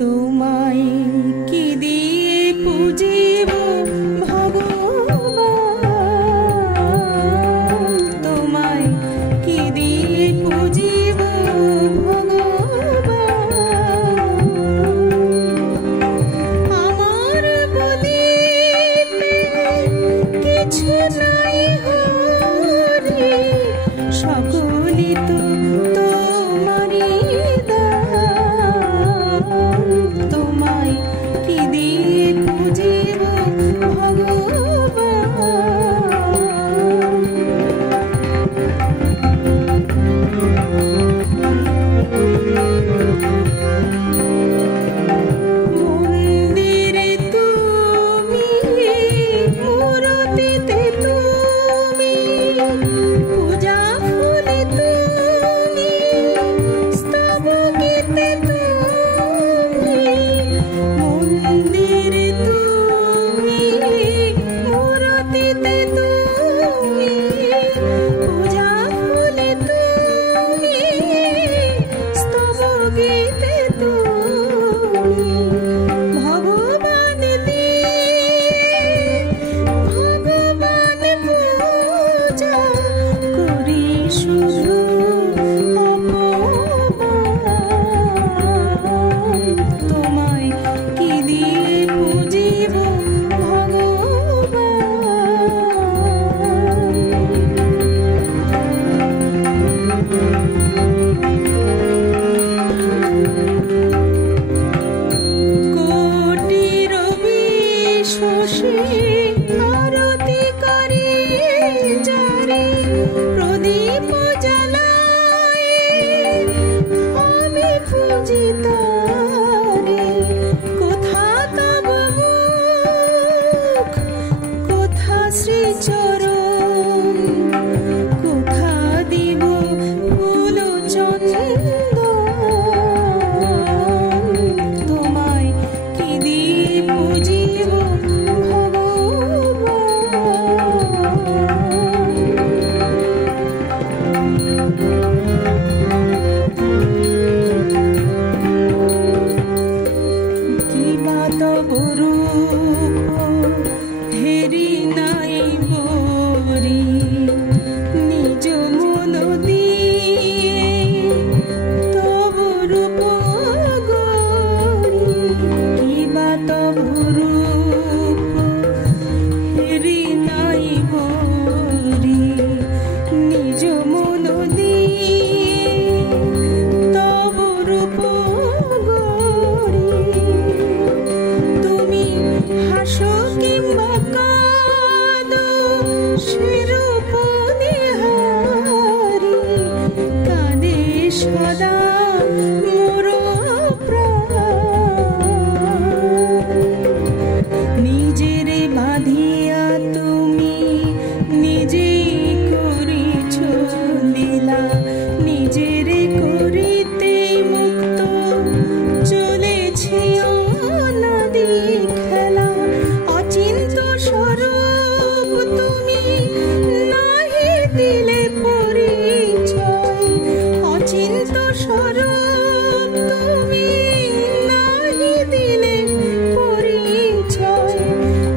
তোমায় কি দিয়ে পুজিব ভগবান, তোমায় কি দিয়ে পুজিব ভগবান। আমার বলিতে কিছু নাই হরি, সকলই তো তোমারই দান। তোমায় কি দিয়ে পুজিব মন্দিরে তুমি, মূরতিতে তুমি, পূজা ফুলে তুমি, স্তবকেতে তুমি। মন্দিরে তুমি, মূরতিতে তুমি, পূজা ফুলে তুমি, স্তবকেতে তুমি। ভগবান ভগবান পূজা করি শুধু অপমান। তোমায় কি দিয়ে পুজিব কোটি রবি শশী আরতি করে যারে, প্রদীপ জ্বালায় আমি পুজি তারে। কোথা তব মুখ, কোথা শ্রীচরণ, কোথা দিব ফুল চন্দন। তোমায় কি দিয়ে পুজিব কিবা তব রূপ হেরি নাই বরি, নিজ মন দিয়ে তব রূপ গরি। কিবা তব রূপ হেরি নাই বরি, নিজ মন দিয়ে তব রূপ গরি। তুমি হাসো কিংবা কাঁদো সেরূপ নিহারি, কাঁদে সদা মোর প্রাণ। নিজেরে বাঁধিয়া তুমি নিজেই করিছ লীলা, নিজেরে করিতে মুক্ত চলেছি অনাদি খেলা। অচিন্ত স্বরূপ তুমি নাহি দিলে পরিচয়, অচিন্ত স্বরূপ তুমি নাহি দিলে পরিচয়।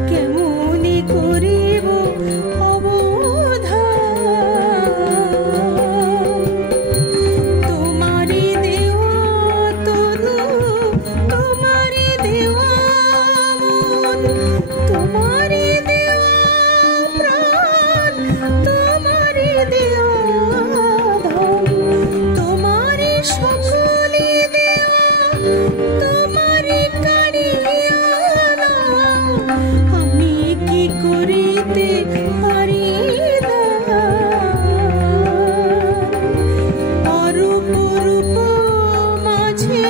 কেমনি করিব অবধান, তোমারি দেওয়া তনু, তোমারি দেওয়া মন, তোমারি দেওয়া প্রাণ, তোমারি দেওয়া ধন। তোমারি সকলি দেওয়া, তোমারি কারিয়ানা। আমি কি করিতে পারি দান? অরূপ রূপ মাঝে